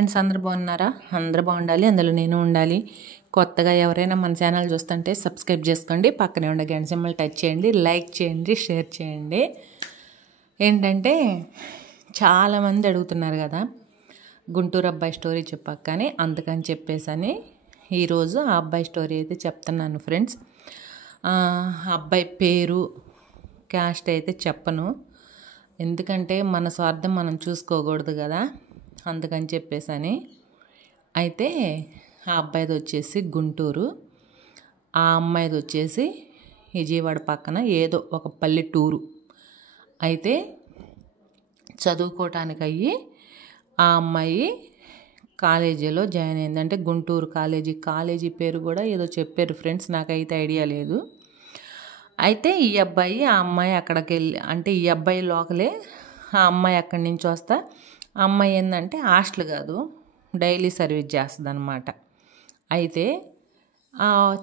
Friends అందరూ బాగున్నారా? అందరూ బాగుండాలి, అందులో నేను ఉండాలి. కొత్తగా ఎవరైనా మన ఛానల్ చూస్తుంటే సబ్స్క్రైబ్ చేసుకోండి, పక్కనే ఉండే గంట సింబల్ టచ్ చేయండి, లైక్ చేయండి, షేర్ చేయండి. ఏంటంటే చాలామంది అడుగుతున్నారు కదా గుంటూరు అబ్బాయి స్టోరీ చెప్పాక, కానీ అందుకని చెప్పేసని ఈరోజు ఆ అబ్బాయి స్టోరీ అయితే చెప్తున్నాను ఫ్రెండ్స్. అబ్బాయి పేరు క్యాస్ట్ అయితే చెప్పను, ఎందుకంటే మన స్వార్థం మనం చూసుకోకూడదు కదా, అందుకని చెప్పేసని. అయితే ఆ అబ్బాయిది వచ్చేసి గుంటూరు, ఆ అమ్మాయిది వచ్చేసి విజయవాడ పక్కన ఏదో ఒక పల్లెటూరు. అయితే చదువుకోవటానికి అయ్యి ఆ అమ్మాయి కాలేజీలో జాయిన్ అయింది. అంటే గుంటూరు కాలేజీ పేరు కూడా ఏదో చెప్పారు ఫ్రెండ్స్, నాకైతే ఐడియా లేదు. అయితే ఈ అబ్బాయి ఆ అమ్మాయి అక్కడికి వెళ్ళి, అంటే ఈ అబ్బాయి లోకలే, ఆ అమ్మాయి అక్కడి నుంచి వస్తా, ఆ అమ్మాయి ఏంటంటే హాస్టల్ కాదు, డైలీ సర్వీస్ చేస్తుంది అనమాట. అయితే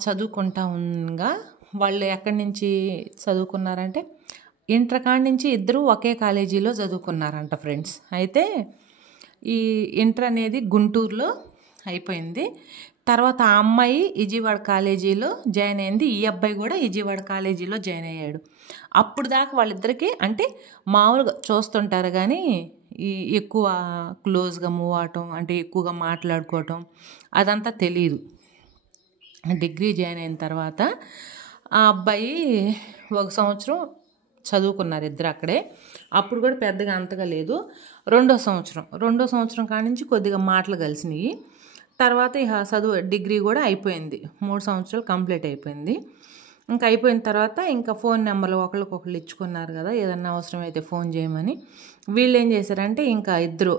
చదువుకుంటా ఉండగా వాళ్ళు ఎక్కడి నుంచి చదువుకున్నారంటే ఇంటర్ కాడి నుంచి ఇద్దరు ఒకే కాలేజీలో చదువుకున్నారంట ఫ్రెండ్స్. అయితే ఈ ఇంటర్ అనేది గుంటూరులో అయిపోయింది. తర్వాత ఆ అమ్మాయి విజయవాడ కాలేజీలో జాయిన్ అయింది, ఈ అబ్బాయి కూడా విజయవాడ కాలేజీలో జాయిన్ అయ్యాడు. అప్పుడు దాకా వాళ్ళిద్దరికీ అంటే మామూలుగా చూస్తుంటారు కానీ ఈ ఎక్కువ క్లోజ్గా మూవ్ అవటం, అంటే ఎక్కువగా మాట్లాడుకోవటం అదంతా తెలియదు. డిగ్రీ జాయిన్ అయిన తర్వాత ఆ అబ్బాయి 1 సంవత్సరం చదువుకున్నారు ఇద్దరు అక్కడే. అప్పుడు కూడా పెద్దగా అంతగా లేదు. రెండో సంవత్సరం కాడి నుంచి కొద్దిగా మాటలు కలిసినాయి. తర్వాత ఇక డిగ్రీ కూడా అయిపోయింది, 3 సంవత్సరాలు కంప్లీట్ అయిపోయింది. ఇంకా అయిపోయిన తర్వాత ఇంకా ఫోన్ నెంబర్లు ఒకళ్ళకొకళ్ళు ఇచ్చుకున్నారు కదా, ఏదన్నా అవసరమైతే ఫోన్ చేయమని. వీళ్ళు ఏం చేశారంటే ఇంకా ఇద్దరు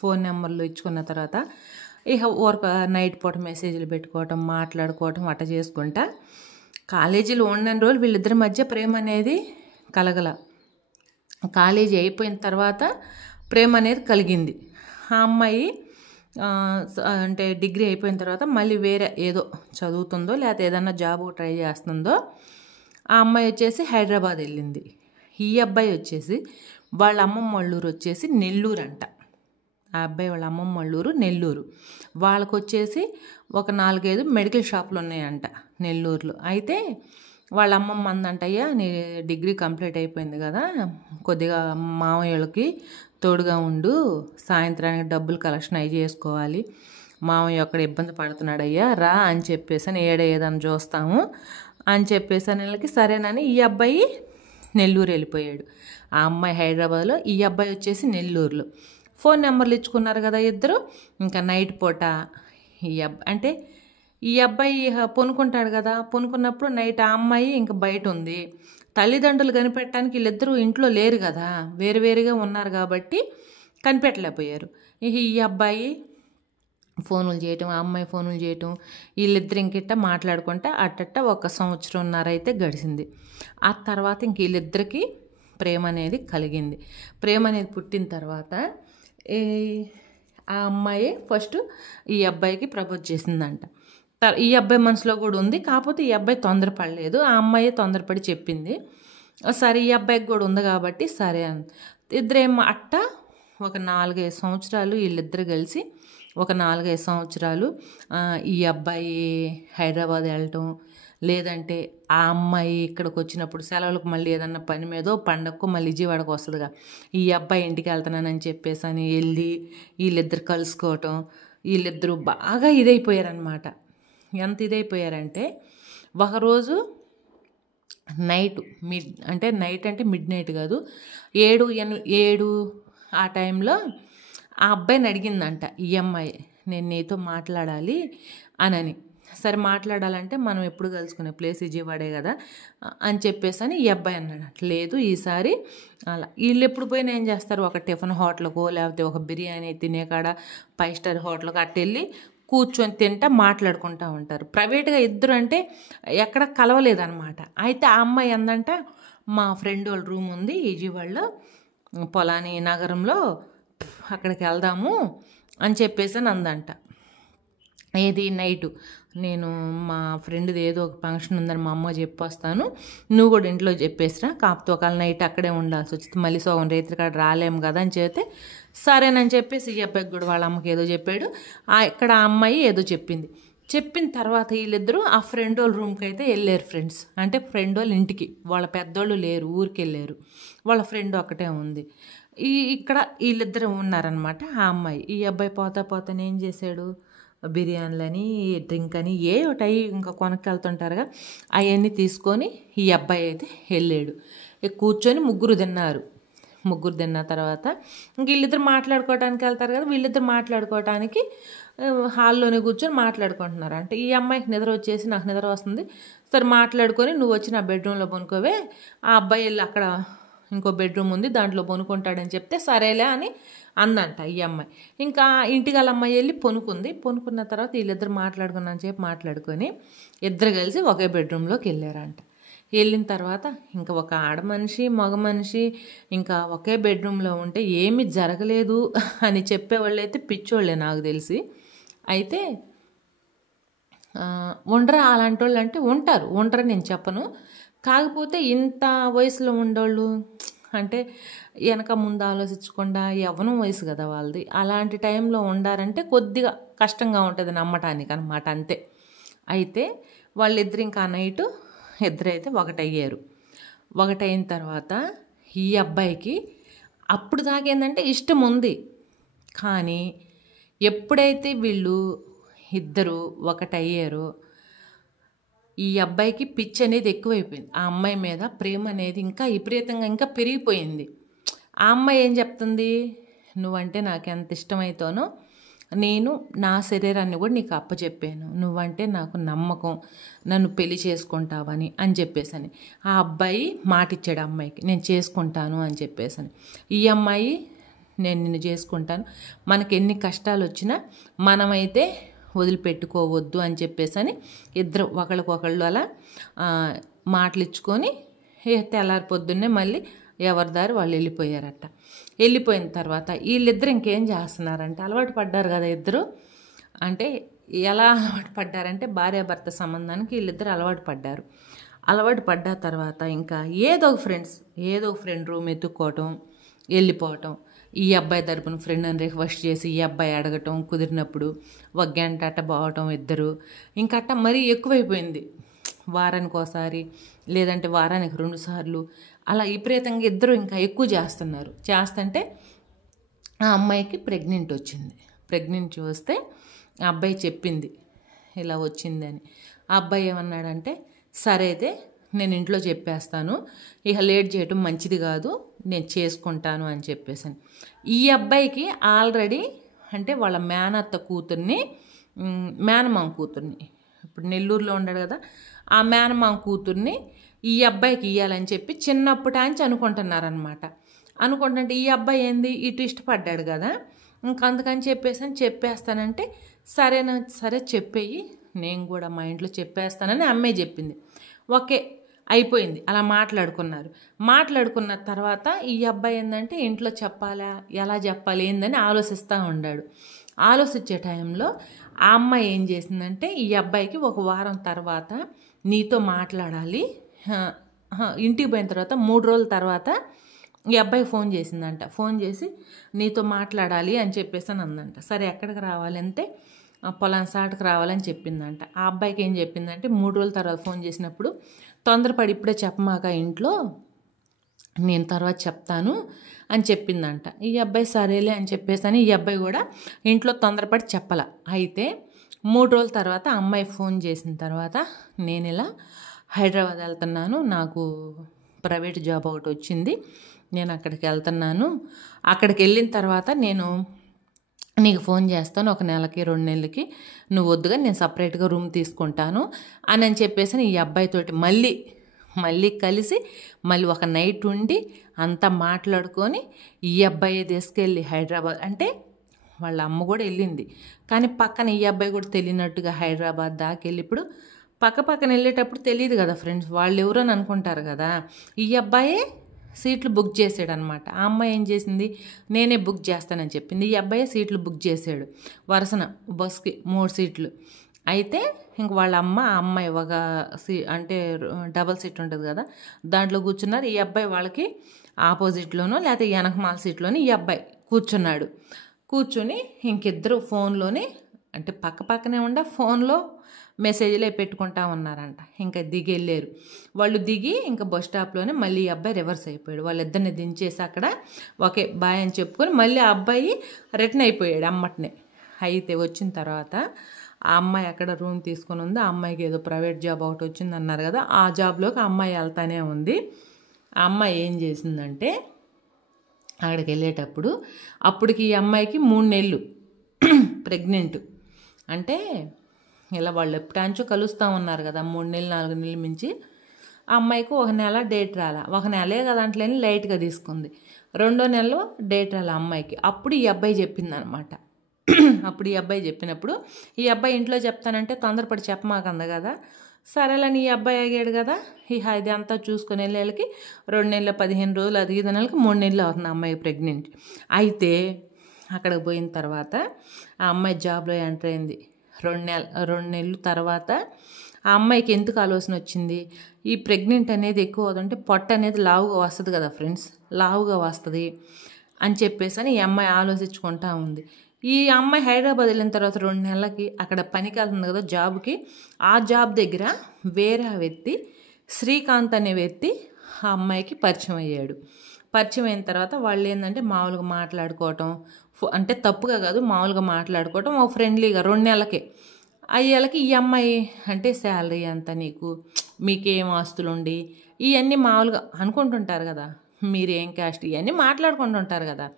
ఫోన్ నెంబర్లు ఇచ్చుకున్న తర్వాత ఇక నైట్ పూట మెసేజ్లు పెట్టుకోవటం, మాట్లాడుకోవటం అట్ట చేసుకుంటా కాలేజీలో ఉన్న రోజులు వీళ్ళిద్దరి మధ్య ప్రేమ అనేది కలగల. కాలేజీ అయిపోయిన తర్వాత ప్రేమ అనేది కలిగింది. ఆ అమ్మాయి అంటే డిగ్రీ అయిపోయిన తర్వాత మళ్ళీ వేరే ఏదో చదువుతుందో లేకపోతే ఏదన్నా జాబ్ ట్రై చేస్తుందో. ఆ అమ్మాయి వచ్చేసి హైదరాబాద్ వెళ్ళింది. ఈ అబ్బాయి వచ్చేసి వాళ్ళ అమ్మమ్మ వాళ్ళ ఊరు వచ్చేసి నెల్లూరు అంట. ఆ అబ్బాయి వాళ్ళ అమ్మమ్మ వాళ్ళ ఊరు నెల్లూరు. వాళ్ళకు వచ్చేసి ఒక 4-5 మెడికల్ షాపులు ఉన్నాయంట నెల్లూరులో. అయితే వాళ్ళ అమ్మమ్మ అందంటయ్యా, నీ డిగ్రీ కంప్లీట్ అయిపోయింది కదా, కొద్దిగా మామయ్యలకి తోడుగా ఉండు, సాయంత్రానికి డబ్బులు కలెక్షన్ అవి చేసుకోవాలి, మామయ్య ఒక్కడ ఇబ్బంది పడుతున్నాడయ్యా, రా అని చెప్పేసి ఏదైనా చూస్తాము అని చెప్పేసి వీళ్ళకి సరేనని ఈ అబ్బాయి నెల్లూరు వెళ్ళిపోయాడు. ఆ అమ్మాయి హైదరాబాద్లో, ఈ అబ్బాయి వచ్చేసి నెల్లూరులో. ఫోన్ నెంబర్లు ఇచ్చుకున్నారు కదా ఇద్దరు. ఇంకా నైట్ పూట ఈ అబ్బాయి పొనుకుంటాడు కదా, పొనుకున్నప్పుడు నైట్ ఆ అమ్మాయి ఇంకా బయట ఉంది. తల్లిదండ్రులు కనిపెట్టడానికి వీళ్ళిద్దరూ ఇంట్లో లేరు కదా, వేరువేరుగా ఉన్నారు కాబట్టి కనిపెట్టలేకపోయారు. ఇక ఈ అబ్బాయి ఫోనులు చేయటం, ఆ అమ్మాయి ఫోనులు చేయటం, వీళ్ళిద్దరు ఇంకిట్ట మాట్లాడుకుంటా అట్టట్ట 1 సంవత్సరంన్నర అయితే గడిచింది. ఆ తర్వాత ఇంక వీళ్ళిద్దరికీ ప్రేమ అనేది కలిగింది. ప్రేమ అనేది పుట్టిన తర్వాత ఆ అమ్మాయి ఫస్ట్ ఈ అబ్బాయికి ప్రపోజ్ చేసిందంట. ఈ అబ్బాయి మనసులో కూడా ఉంది, కాకపోతే ఈ అబ్బాయి తొందరపడలేదు, ఆ అమ్మాయి తొందరపడి చెప్పింది. సరే ఈ అబ్బాయికి కూడా ఉంది కాబట్టి సరే అని ఇద్దరేమో అట్ట ఒక 4-5 సంవత్సరాలు వీళ్ళిద్దరు కలిసి, ఒక 4-5 సంవత్సరాలు ఈ అబ్బాయి హైదరాబాద్ వెళ్ళటం, లేదంటే ఆ అమ్మాయి ఇక్కడికి వచ్చినప్పుడు సెలవులకు మళ్ళీ ఏదన్నా పని మీదో పండగకు మళ్ళీ విజయవాడకు వస్తుందిగా, ఈ అబ్బాయి ఇంటికి వెళ్తున్నానని చెప్పేసి అని వెళ్ళి వీళ్ళిద్దరు కలుసుకోవటం. వీళ్ళిద్దరూ బాగా ఇదైపోయారనమాట. ఎంత ఇదైపోయారంటే ఒకరోజు నైట్ నైట్ అంటే మిడ్ నైట్ కాదు, 7 ఆ టైంలో ఆ అబ్బాయిని అడిగిందంట ఈ అమ్మాయి, నేను నీతో మాట్లాడాలి అని. సరే మాట్లాడాలంటే మనం ఎప్పుడు కలుసుకునే ప్లేస్ విజయవాడే కదా అని చెప్పేసి అని ఈ అబ్బాయి అన్నాడు. లేదు ఈసారి అలా వీళ్ళు ఎప్పుడు పోయినా ఏం చేస్తారు, ఒక టిఫిన్ హోటల్కో లేకపోతే ఒక బిర్యానీ తినే కాడ 5 స్టార్ హోటల్కి అట్ట వెళ్ళి కూర్చొని తింటా మాట్లాడుకుంటూ ఉంటారు. ప్రైవేట్గా ఇద్దరు అంటే ఎక్కడ కలవలేదన్నమాట. అయితే ఆ అమ్మాయి అందంట, మా ఫ్రెండ్ వాళ్ళ రూమ్ ఉంది విజయవాడలో పొలాని నగరంలో, అక్కడికి వెళ్దాము అని చెప్పేసి అని అందంట. ఏది నైటు, నేను మా ఫ్రెండ్ది ఏదో ఒక ఫంక్షన్ ఉందని మా అమ్మ చెప్పొస్తాను, నువ్వు కూడా ఇంట్లో చెప్పేసిరా, కాకపోతే ఒకవేళ నైట్ అక్కడే ఉండాల్సి వచ్చింది, మళ్ళీ సగం రేత్రి కాడ రాలేము కదా అని చెప్తే సరేనని చెప్పేసి ఈ అబ్బాయికి కూడా వాళ్ళ అమ్మకి ఏదో చెప్పాడు. ఇక్కడ ఆ అమ్మాయి ఏదో చెప్పింది. చెప్పిన తర్వాత వీళ్ళిద్దరూ ఆ ఫ్రెండ్ వాళ్ళ రూమ్కి అయితే వెళ్ళారు ఫ్రెండ్స్. అంటే ఫ్రెండ్ వాళ్ళ ఇంటికి, వాళ్ళ పెద్దోళ్ళు లేరు, ఊరికి వెళ్ళారు. వాళ్ళ ఫ్రెండ్ ఒకటే ఉంది. ఇక్కడ వీళ్ళిద్దరు ఉన్నారనమాట. ఆ అమ్మాయి ఈ అబ్బాయి పోతానే ఏం చేశాడు, బిర్యానీలని డ్రింక్ అని ఏ ఒకటి ఇంకా కొనక్కెళ్తుంటారుగా, అవన్నీ తీసుకొని ఈ అబ్బాయి అయితే వెళ్ళాడు. కూర్చొని ముగ్గురు తిన్న తర్వాత ఇంక వీళ్ళిద్దరు మాట్లాడుకోవడానికి వెళ్తారు కదా, వీళ్ళిద్దరు మాట్లాడుకోవడానికి హాల్లోనే కూర్చొని మాట్లాడుకుంటున్నారు. అంటే ఈ అమ్మాయికి నిద్ర వచ్చేసి నాకు నిద్ర వస్తుంది, సరే మాట్లాడుకొని నువ్వు వచ్చి నా బెడ్రూమ్లో పనుకోవే, ఆ అబ్బాయి వెళ్ళి అక్కడ ఇంకో బెడ్రూమ్ ఉంది దాంట్లో పనుకుంటాడని చెప్తే సరేలే అని అందంట ఈ అమ్మాయి. ఇంకా ఇంటికి వాళ్ళ అమ్మాయి వెళ్ళి పనుకున్న తర్వాత వీళ్ళిద్దరు మాట్లాడుకున్నాను చెప్పి మాట్లాడుకొని ఇద్దరు కలిసి ఒకే బెడ్రూమ్లోకి వెళ్ళారంట. వెళ్ళిన తర్వాత ఇంకా ఒక ఆడ మనిషి మగ మనిషి ఇంకా ఒకే బెడ్రూమ్లో ఉంటే ఏమీ జరగలేదు అని చెప్పేవాళ్ళు అయితే పిచ్చోళ్ళే నాకు తెలిసి. అయితే ఉండరా అలాంటి వాళ్ళు అంటే ఉంటారు నేను చెప్పను. కాకపోతే ఇంత వయసులో ఉండేవాళ్ళు అంటే వెనక ముందు ఆలోచించకుండా యవ్వనం వయసు కదా వాళ్ళది, అలాంటి టైంలో ఉండారంటే కొద్దిగా కష్టంగా ఉంటుంది నమ్మటానికి అనమాట, అంతే. అయితే వాళ్ళిద్దరు ఇంకా నైటు ఇద్దరైతే ఒకటైన తర్వాత ఈ అబ్బాయికి అప్పుడు దాకేందంటే ఇష్టం ఉంది, కానీ ఎప్పుడైతే వీళ్ళు ఇద్దరు ఒకటయ్యారో ఈ అబ్బాయికి పిచ్చి అనేది ఎక్కువైపోయింది. ఆ అమ్మాయి మీద ప్రేమ అనేది ఇంకా విపరీతంగా ఇంకా పెరిగిపోయింది. ఆ అమ్మాయి ఏం చెప్తుంది, నువ్వంటే నాకు ఎంత ఇష్టమైతానో నేను నా శరీరాన్ని కూడా నీకు అప్పచెప్పాను, నువ్వంటే నాకు నమ్మకం, నన్ను పెళ్లి చేసుకుంటావని అని చెప్పేసని. ఆ అబ్బాయి మాటిచ్చాడు అమ్మాయికి, నేను చేసుకుంటాను అని చెప్పేసని. ఈ అమ్మాయి నేను నిన్ను చేసుకుంటాను, మనకి ఎన్ని కష్టాలు వచ్చినా మనమైతే వదిలిపెట్టుకోవద్దు అని చెప్పేసని ఇద్దరు ఒకళ్ళకొకళ్ళు అలా మాటలు ఇచ్చుకొని తెల్లారి పొద్దున్నే మళ్ళీ ఎవరి దారి వాళ్ళు వెళ్ళిపోయారట. వెళ్ళిపోయిన తర్వాత వీళ్ళిద్దరు ఇంకేం చేస్తున్నారంటే అలవాటు పడ్డారు కదా ఇద్దరు. అంటే ఎలా అలవాటు పడ్డారంటే భార్యాభర్త సంబంధానికి వీళ్ళిద్దరు అలవాటు పడ్డ తర్వాత ఇంకా ఏదో ఒక ఫ్రెండ్ రూమ్ ఎత్తుక్కోవటం, వెళ్ళిపోవటం, ఈ అబ్బాయి తరపున ఫ్రెండ్ని రిక్వెస్ట్ చేసి ఈ అబ్బాయి అడగటం, కుదిరినప్పుడు ఒక గంట అట్ట పోవటం ఇద్దరు. ఇంకా అట్ట మరీ ఎక్కువైపోయింది, వారానికి ఒకసారి లేదంటే వారానికి 2 సార్లు అలా విపరీతంగా ఇద్దరు ఇంకా ఎక్కువ చేస్తుంటే ఆ అమ్మాయికి ప్రెగ్నెంట్ వస్తే ఆ అబ్బాయి చెప్పింది ఇలా వచ్చిందని. ఆ అబ్బాయి ఏమన్నాడంటే సరే అయితే నేను ఇంట్లో చెప్పేస్తాను, ఇక లేట్ చేయటం మంచిది కాదు, నేను చేసుకుంటాను అని చెప్పేసాను. ఈ అబ్బాయికి ఆల్రెడీ అంటే వాళ్ళ మేనమామ కూతుర్ని ఇప్పుడు నెల్లూరులో ఉన్నాడు కదా, ఆ మేనమామ కూతుర్ని ఈ అబ్బాయికి ఇవ్వాలని చెప్పి చిన్నప్పటి నుంచి అనుకుంటున్నారనమాట. అనుకుంటుంటే ఈ అబ్బాయి ఏంది ఇటు ఇష్టపడ్డాడు కదా, ఇంక అందుకని చెప్పేస్తానంటే సరే చెప్పేయి, నేను కూడా మా ఇంట్లో చెప్పేస్తానని అమ్మాయి చెప్పింది. ఓకే అయిపోయింది, అలా మాట్లాడుకున్న తర్వాత ఈ అబ్బాయి ఏంటంటే ఇంట్లో చెప్పాలా ఎలా చెప్పాలి ఏందని ఆలోచించే టైంలో ఆ అమ్మాయి ఏం చేసిందంటే ఈ అబ్బాయికి ఒక వారం తర్వాత నీతో మాట్లాడాలి, ఇంటికి పోయిన తర్వాత 3 రోజుల తర్వాత ఈ అబ్బాయి ఫోన్ చేసిందంట. ఫోన్ చేసి నీతో మాట్లాడాలి అని చెప్పేసి అని అందంట. సరే ఎక్కడికి రావాలంటే పొలాన్ సాటుకు రావాలని చెప్పిందంట. ఆ అబ్బాయికి ఏం చెప్పిందంటే 3 రోజుల తర్వాత ఫోన్ చేసినప్పుడు తొందరపడి ఇప్పుడే చెప్పమాక ఇంట్లో, నేను తర్వాత చెప్తాను అని చెప్పిందంట. ఈ అబ్బాయి సరేలే అని చెప్పేసి ఈ అబ్బాయి కూడా ఇంట్లో తొందరపడి చెప్పాల. అయితే 3 రోజుల తర్వాత అమ్మాయి ఫోన్ చేసిన తర్వాత నేను ఇలా హైదరాబాద్ వెళ్తున్నాను, నాకు ప్రైవేట్ జాబ్ ఒకటి వచ్చింది, నేను అక్కడికి వెళ్తున్నాను, అక్కడికి వెళ్ళిన తర్వాత నేను నీకు ఫోన్ చేస్తాను, 1 నెలకి 2 నెలలకి, నువ్వు వద్దుగా నేను సపరేట్గా రూమ్ తీసుకుంటాను అని చెప్పేసి ఈ అబ్బాయితోటి మళ్ళీ కలిసి మళ్ళీ ఒక నైట్ ఉండి అంతా మాట్లాడుకొని ఈ అబ్బాయి తీసుకెళ్ళి హైదరాబాద్, అంటే వాళ్ళ అమ్మ కూడా వెళ్ళింది కానీ పక్కన ఈ అబ్బాయి కూడా తెలియనట్టుగా హైదరాబాద్ దాకా వెళ్ళి, ఇప్పుడు పక్కన వెళ్ళేటప్పుడు తెలియదు కదా ఫ్రెండ్స్, వాళ్ళు ఎవరో అని అనుకుంటారు కదా. ఈ అబ్బాయే సీట్లు బుక్ చేసాడు అనమాట. ఆ అమ్మాయి ఏం చేసింది, నేనే బుక్ చేస్తానని చెప్పింది. ఈ అబ్బాయి సీట్లు బుక్ చేసాడు వరుసన బస్కి 3 సీట్లు. అయితే ఇంక వాళ్ళ అమ్మ ఆ అమ్మాయి ఒక అంటే డబల్ సీట్ ఉంటుంది కదా, దాంట్లో కూర్చున్నారు. ఈ అబ్బాయి వాళ్ళకి ఆపోజిట్లోనో లేకపోతే వెనకమాల సీట్లోనో ఈ అబ్బాయి కూర్చున్నాడు. కూర్చుని ఇంకిద్దరు ఫోన్లోనే అంటే పక్క పక్కనే ఉండ ఫోన్లో మెసేజ్లే పెట్టుకుంటా ఉన్నారంట. ఇంకా దిగి వెళ్ళారు వాళ్ళు. దిగి ఇంకా బస్ స్టాప్లోనే మళ్ళీ ఈ అబ్బాయి రివర్స్ అయిపోయాడు. వాళ్ళిద్దరిని దించేసి అక్కడ ఓకే బాయ్ అని చెప్పుకొని మళ్ళీ ఆ అబ్బాయి రిటర్న్ అయిపోయాడు అమ్మటనే. అయితే వచ్చిన తర్వాత ఆ అమ్మాయి అక్కడ రూమ్ తీసుకొని ఉంది. ఆ అమ్మాయికి ఏదో ప్రైవేట్ జాబ్ ఒకటి వచ్చింది అన్నారు కదా, ఆ జాబ్లోకి ఆ అమ్మాయి వెళ్తానే ఉంది. ఆ అమ్మాయి ఏం చేసిందంటే అక్కడికి వెళ్ళేటప్పుడు అప్పటికి ఈ అమ్మాయికి 3 నెలలు ప్రెగ్నెంట్. అంటే ఇలా వాళ్ళు ఎప్పుడాంచో కలుస్తూ ఉన్నారు కదా, 3 నెలలు 4 నెలలు మించి. ఆ అమ్మాయికి 1 నెల డేట్ రాలా. 1 నెలే కదా దాంట్లోని లైట్గా తీసుకుంది. 2వ నెలలో డేట్ రాలా అమ్మాయికి. అప్పుడు ఈ అబ్బాయి చెప్పిందనమాట. అప్పుడు ఈ అబ్బాయి చెప్పినప్పుడు ఈ అబ్బాయి ఇంట్లో చెప్తానంటే తొందరపడి చెప్పమాకంది కదా. సరేలని ఈ అబ్బాయి ఆగాడు కదా. ఇది అంతా చూసుకుని వెళ్ళేళ్ళకి 2 నెలల 15 రోజులు, అది 5 నెలలకి 3 నెలలు అవుతుంది అమ్మాయి ప్రెగ్నెంట్. అయితే అక్కడికి పోయిన తర్వాత ఆ అమ్మాయి జాబ్లో ఎంటర్ అయింది. 2 నెలలు తర్వాత ఆ అమ్మాయికి ఎందుకు ఆలోచన వచ్చింది, ఈ ప్రెగ్నెంట్ అనేది ఎక్కువ అవుతుంటే పొట్ట అనేది లావుగా వస్తుంది కదా ఫ్రెండ్స్, లావుగా వస్తుంది అని చెప్పేసి అని ఈ అమ్మాయి ఆలోచించుకుంటా ఉంది. ఈ అమ్మాయి హైదరాబాద్ వెళ్ళిన తర్వాత 2 నెలలకి అక్కడ పనికి వెళ్తుంది కదా జాబ్కి. ఆ జాబ్ దగ్గర వేరే వ్యక్తి, శ్రీకాంత్ అనే వ్యక్తి ఆ అమ్మాయికి పరిచయం అయ్యాడు. పరిచయం అయిన తర్వాత వాళ్ళు ఏంటంటే మామూలుగా మాట్లాడుకోవటం, అంటే తప్పుగా కాదు మామూలుగా మాట్లాడుకోవటం ఓ ఫ్రెండ్లీగా 2 నెలలకే అయ్యేళ్ళకి ఈ అమ్మాయి అంటే శాలరీ ఎంత నీకు, మీకేం ఆస్తులుండి ఇవన్నీ మామూలుగా అనుకుంటుంటారు కదా, మీరేం క్యాస్ట్ ఇవన్నీ మాట్లాడుకుంటుంటారు కదా.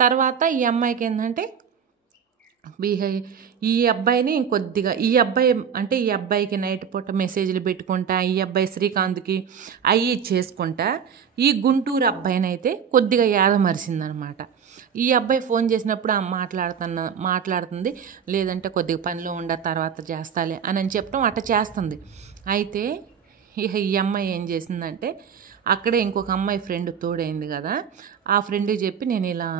తర్వాత ఈ అమ్మాయికి ఏంటంటే ఈ అబ్బాయిని ఇంకొద్దిగా ఈ అబ్బాయి అంటే ఈ అబ్బాయికి నైట్ పూట మెసేజ్లు పెట్టుకుంటా, ఈ అబ్బాయి శ్రీకాంత్కి అవి చేసుకుంటా ఈ గుంటూరు అబ్బాయిని అయితే కొద్దిగా యాదమరిసిందనమాట. ఈ అబ్బాయి ఫోన్ చేసినప్పుడు మాట్లాడుతుంది, లేదంటే కొద్దిగా పనిలో ఉండ తర్వాత చేస్తాలే అని చెప్పడం అట్ట చేస్తుంది. అయితే ఈ అమ్మాయి ఏం చేసిందంటే అక్కడే ఇంకొక అమ్మాయి ఫ్రెండ్ తోడైంది కదా, ఆ ఫ్రెండ్కి చెప్పి నేను ఇలా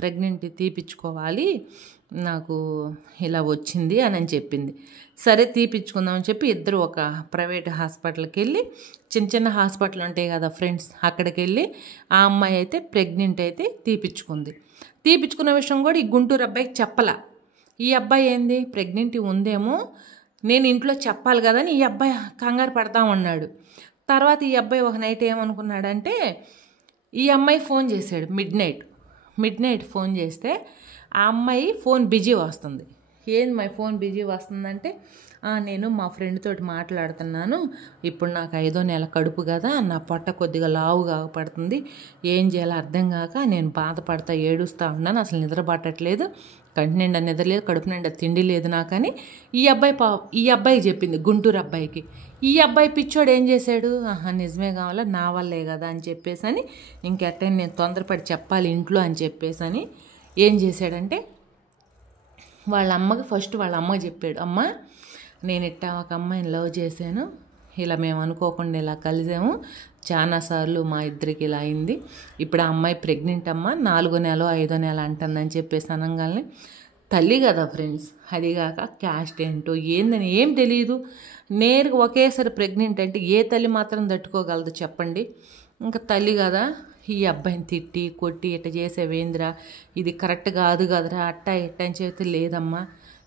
ప్రెగ్నెంట్ తీపిచ్చుకోవాలి, నాకు ఇలా వచ్చింది అని చెప్పింది. సరే తీపిచ్చుకుందామని చెప్పి ఇద్దరు ఒక ప్రైవేట్ హాస్పిటల్కి వెళ్ళి, చిన్న చిన్న హాస్పిటల్ ఉంటాయి కదా ఫ్రెండ్స్, అక్కడికి వెళ్ళి ఆ అమ్మాయి అయితే ప్రెగ్నెంట్ అయితే తీపిచ్చుకుంది. తీపిచ్చుకున్న విషయం కూడా ఈ గుంటూరు అబ్బాయికి చెప్పలా. ఈ అబ్బాయి ఏంది ప్రెగ్నెంట్ ఉందేమో నేను ఇంట్లో చెప్పాలి కదా అని ఈ అబ్బాయి కంగారు పడతా ఉన్నాడు. తర్వాత ఈ అబ్బాయి ఒక నైట్ ఏమనుకున్నాడంటే ఈ అమ్మాయి ఫోన్ చేశాడు. మిడ్ నైట్ ఫోన్ చేస్తే ఆ అమ్మాయి ఫోన్ బిజీ వస్తుంది. ఏంది మై ఫోన్ బిజీ వస్తుందంటే నేను మా ఫ్రెండ్ తోటి మాట్లాడుతున్నాను, ఇప్పుడు నాకు 5వ నెల కడుపు కదా, నా పొట్ట కొద్దిగా లావుగా పడుతుంది, ఏం చేయాలో అర్థం కాక నేను బాధపడతా ఏడుస్తూ ఉన్నాను, అసలు నిద్ర పట్టట్లేదు, కంటి నిండా నిద్ర లేదు, కడుపు నిండా తిండి లేదు నాకని ఈ అబ్బాయి చెప్పింది గుంటూరు అబ్బాయికి. ఈ అబ్బాయి పిచ్చోడు ఏం చేశాడు, నిజమే కావాలా నా వల్లే కదా అని చెప్పేసి అని ఇంకెట్టని నేను తొందరపడి చెప్పాలి ఇంట్లో అని చెప్పేసి అని ఏం చేశాడంటే వాళ్ళ అమ్మకి చెప్పాడు, అమ్మ నేను ఇట్టా ఒక అమ్మాయిని లవ్ చేశాను, ఇలా మేము అనుకోకుండా ఇలా కలిసాము, చాలాసార్లు మా ఇద్దరికి ఇలా అయింది, ఇప్పుడు ఆ అమ్మాయి ప్రెగ్నెంట్ అమ్మ, 4వ నెల 5వ నెల అంటుందని చెప్పేసి అనగానే తల్లి కదా ఫ్రెండ్స్, అదిగాక క్యాస్ట్ ఏంటో ఏందని ఏం తెలియదు, నేరుగా ఒకేసారి ప్రెగ్నెంట్ అంటే ఏ తల్లి మాత్రం తట్టుకోగలదు చెప్పండి. ఇంకా తల్లి కదా ఈ అబ్బాయిని తిట్టి కొట్టి ఇట్ట చేసేవేంద్రా, ఇది కరెక్ట్ కాదు కదరా, అట్టా ఇట్ట అని చెప్తే లేదమ్మా,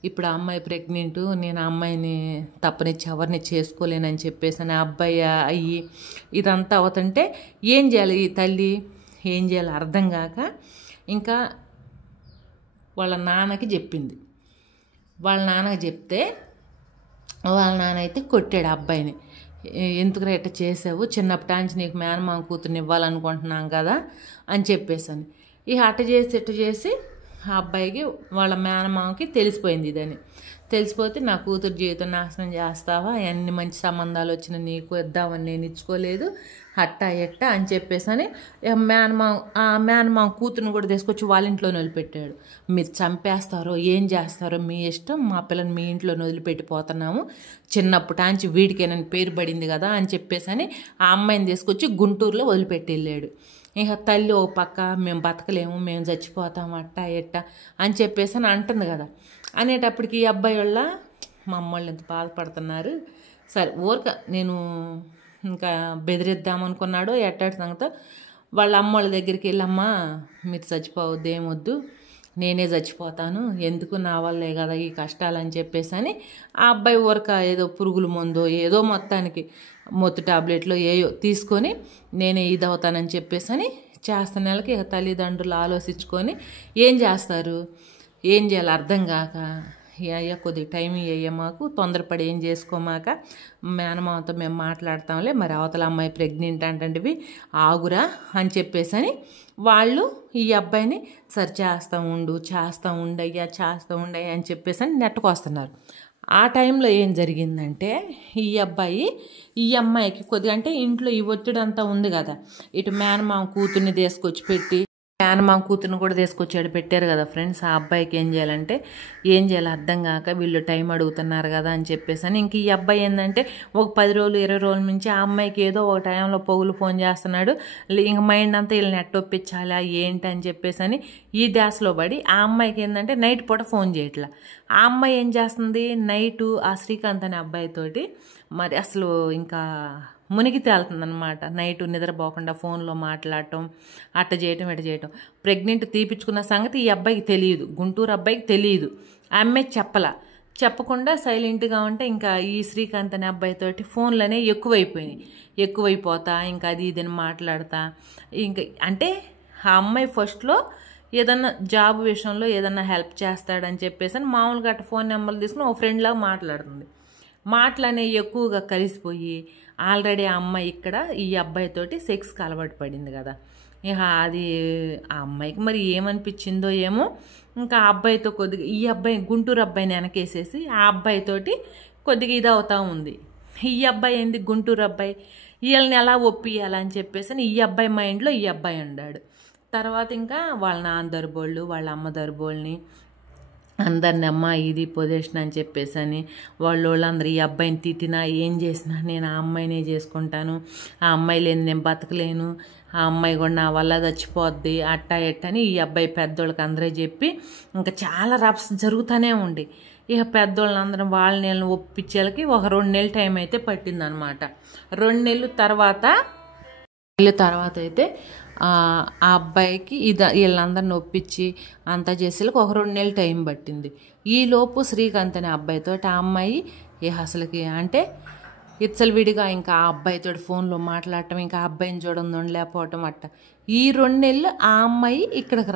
ఇప్పుడు ఆ అమ్మాయి ప్రెగ్నెంట్, నేను ఆ అమ్మాయిని తప్పనిచ్చి ఎవరిని చేసుకోలేనని చెప్పేసి అని ఆ అబ్బాయి అయ్యి ఇదంతా అవుతుంటే ఏం చేయాలి ఈ తల్లి, ఏం చేయాలి అర్థం కాక ఇంకా వాళ్ళ నాన్నకి చెప్పింది. వాళ్ళ నాన్నకి చెప్తే వాళ్ళ నాన్న అయితే కొట్టాడు ఆ అబ్బాయిని. ఎందుకు ఇట్ట చేసావు, చిన్నప్పటి నీకు మేనమామ కూతుర్ని ఇవ్వాలనుకుంటున్నాం కదా అని చెప్పేసాను. అట్ట చేసి ఆ అబ్బాయికి వాళ్ళ మేనమామకి తెలిసిపోయింది. ఇదని తెలిసిపోతే నా కూతురు జీవితం నాశనం చేస్తావా, అన్ని మంచి సంబంధాలు వచ్చిన నీకు ఇద్దామని నేను ఇచ్చుకోలేదు, అట్టా ఎట్టా అని చెప్పేసి ఆ మేనమామ కూతురుని కూడా తీసుకొచ్చి వాళ్ళ ఇంట్లోనే వదిలిపెట్టాడు. మీరు చంపేస్తారో ఏం చేస్తారో మీ ఇష్టం, మా పిల్లని మీ ఇంట్లోనే వదిలిపెట్టిపోతున్నాము, చిన్నప్పటి వీడికేనా పేరు పడింది కదా అని చెప్పేసి ఆ అమ్మాయిని తీసుకొచ్చి గుంటూరులో వదిలిపెట్టి వెళ్ళాడు. తల్లి ఓ పక్క మేము బతకలేము, మేము చచ్చిపోతాము అట్టా ఎట్టా అని చెప్పేసి అంటుంది కదా. అనేటప్పటికి ఈ అబ్బాయి వాళ్ళ మా అమ్మోళ్ళు ఎంత బాధపడుతున్నారు, సరే ఊరక నేను ఇంకా బెదిరిద్దామనుకున్నాడో ఎట్టాటి సంగతో వాళ్ళ అమ్మ వాళ్ళ దగ్గరికి వెళ్ళమ్మా మీరు చచ్చిపోవద్దు, ఏమొద్దు, నేనే చచ్చిపోతాను, ఎందుకు నా వల్లే కదా ఈ కష్టాలని చెప్పేసి అని ఆ అబ్బాయి ఊరక ఏదో పురుగుల మందో ఏదో మొత్తానికి మొత్తు టాబ్లెట్లో ఏయో తీసుకొని నేనే ఇది అవుతానని చెప్పేసి అని చేస్తున్న నెలకి ఇక తల్లిదండ్రులు ఆలోచించుకొని ఏం చేస్తారు, ఏం చేయాలి అర్థం కాక అయ్యా కొద్దిగా టైం ఇయ్య, మాకు తొందరపడి ఏం చేసుకోమాక మేనమామతో మేము మాట్లాడతాంలే, మరి అవతల అమ్మాయి ప్రెగ్నెంట్ అంటంటివి ఆగురా అని చెప్పేసి అని వాళ్ళు ఈ అబ్బాయిని సరి చేస్తూ ఉండయ్యా అని చెప్పేసి అని నెట్టుకొస్తున్నారు. ఆ టైంలో ఏం జరిగిందంటే ఈ అబ్బాయి ఈ అమ్మాయికి కొద్దిగా అంటే ఇంట్లో ఈ ఒత్తిడి అంతా ఉంది కదా, ఇటు మేనమామ కూతుర్ని తీసుకొచ్చి పెట్టి మేనమామ కూతుర్ని కూడా తీసుకొచ్చాడు పెట్టారు కదా ఫ్రెండ్స్. ఆ అబ్బాయికి ఏం చేయాలో అర్థం కాక వీళ్ళు టైం అడుగుతున్నారు కదా అని చెప్పేసి అని ఇంక ఈ అబ్బాయి ఏంటంటే ఒక 10 రోజులు 20 రోజుల నుంచి ఆ అమ్మాయికి ఏదో ఒక టైంలో పొగులు ఫోన్ చేస్తున్నాడు. ఇంక మైండ్ అంతా వీళ్ళని నెట్టొప్పించాలా ఏంటి అని చెప్పేసి అని ఈ ధ్యాసలో పడి ఆ అమ్మాయికి ఏంటంటే నైట్ పూట ఫోన్ చేయట్లా. ఆ అమ్మాయి ఏం చేస్తుంది, నైటు ఆ శ్రీకాంత్ అనే అబ్బాయితోటి మరి అసలు ఇంకా మునిగి తేలుతుందనమాట. నైటు నిద్రపోకుండా ఫోన్లో మాట్లాడటం, అట్ట చేయటం ఇట్ట చేయటం. ప్రెగ్నెంట్ తీపించుకున్న సంగతి ఈ అబ్బాయికి తెలియదు, గుంటూరు అబ్బాయికి తెలియదు. ఆ అమ్మాయి చెప్పకుండా సైలెంట్గా ఉంటే ఇంకా ఈ శ్రీకాంత్ అనే అబ్బాయితోటి ఫోన్లనే ఎక్కువైపోతా ఇంకా అది ఇదని మాట్లాడతా. ఇంకా అంటే ఆ అమ్మాయి ఫస్ట్లో ఏదన్నా జాబ్ విషయంలో ఏదన్నా హెల్ప్ చేస్తాడని చెప్పేసి అని మామూలుగా అట్ట ఫోన్ నెంబర్లు తీసుకుని ఒక ఫ్రెండ్లాగా మాట్లాడుతుంది. మాటలనే ఎక్కువగా కలిసిపోయి ఆల్రెడీ ఆ అమ్మాయి ఇక్కడ ఈ అబ్బాయితోటి సెక్స్కి అలవాటు పడింది కదా. ఇక అది ఆ అమ్మాయికి మరి ఏమనిపించిందో ఏమో, ఇంకా ఆ అబ్బాయితో కొద్దిగా ఈ అబ్బాయి గుంటూరు అబ్బాయిని వెనకేసేసి ఆ అబ్బాయితోటి కొద్దిగా ఇది అవుతూ ఉంది. ఈ అబ్బాయి ఏంది గుంటూరు అబ్బాయి, వీళ్ళని ఎలా ఒప్పియాలని చెప్పేసి ఈ అబ్బాయి మైండ్లో ఈ అబ్బాయి ఉన్నాడు. తర్వాత ఇంకా వాళ్ళ నాన్న దర్బోళ్ళు వాళ్ళ అమ్మ దర్బోళ్ళని అందరిని అమ్మ ఇది పొజిషన్ అని చెప్పేసి అని వాళ్ళందరూ ఈ అబ్బాయిని తిట్టినా ఏం చేసినా నేను ఆ అమ్మాయినే చేసుకుంటాను, ఆ అమ్మాయి లేని నేను బతకలేను, ఆ అమ్మాయి కూడా నా వల్ల చచ్చిపోద్ది అట్టా ఎట్టని ఈ అబ్బాయి పెద్దోళ్ళకి అందరూ చెప్పి ఇంకా చాలా రఫ్స్ జరుగుతూనే ఉండి ఇక పెద్దోళ్ళందరం వాళ్ళ నీళ్ళని ఒప్పించేలకి ఒక 2 నెలలు టైం అయితే పట్టిందనమాట. 2 నెలల తర్వాత అయితే ఆ అబ్బాయికి వీళ్ళందరిని ఒప్పించి అంతా చేసేలకు ఒక 2 నెలలు టైం పట్టింది. ఈలోపు శ్రీకాంత్ అనే అబ్బాయితో ఆ అమ్మాయి అసలుకి అంటే విడిగా ఇంకా ఆ అబ్బాయితో ఫోన్లో మాట్లాడటం, ఇంకా ఆ అబ్బాయిని చూడడం లేకపోవటం అట్ట ఈ 2 నెలలు ఆ అమ్మాయి ఇక్కడికి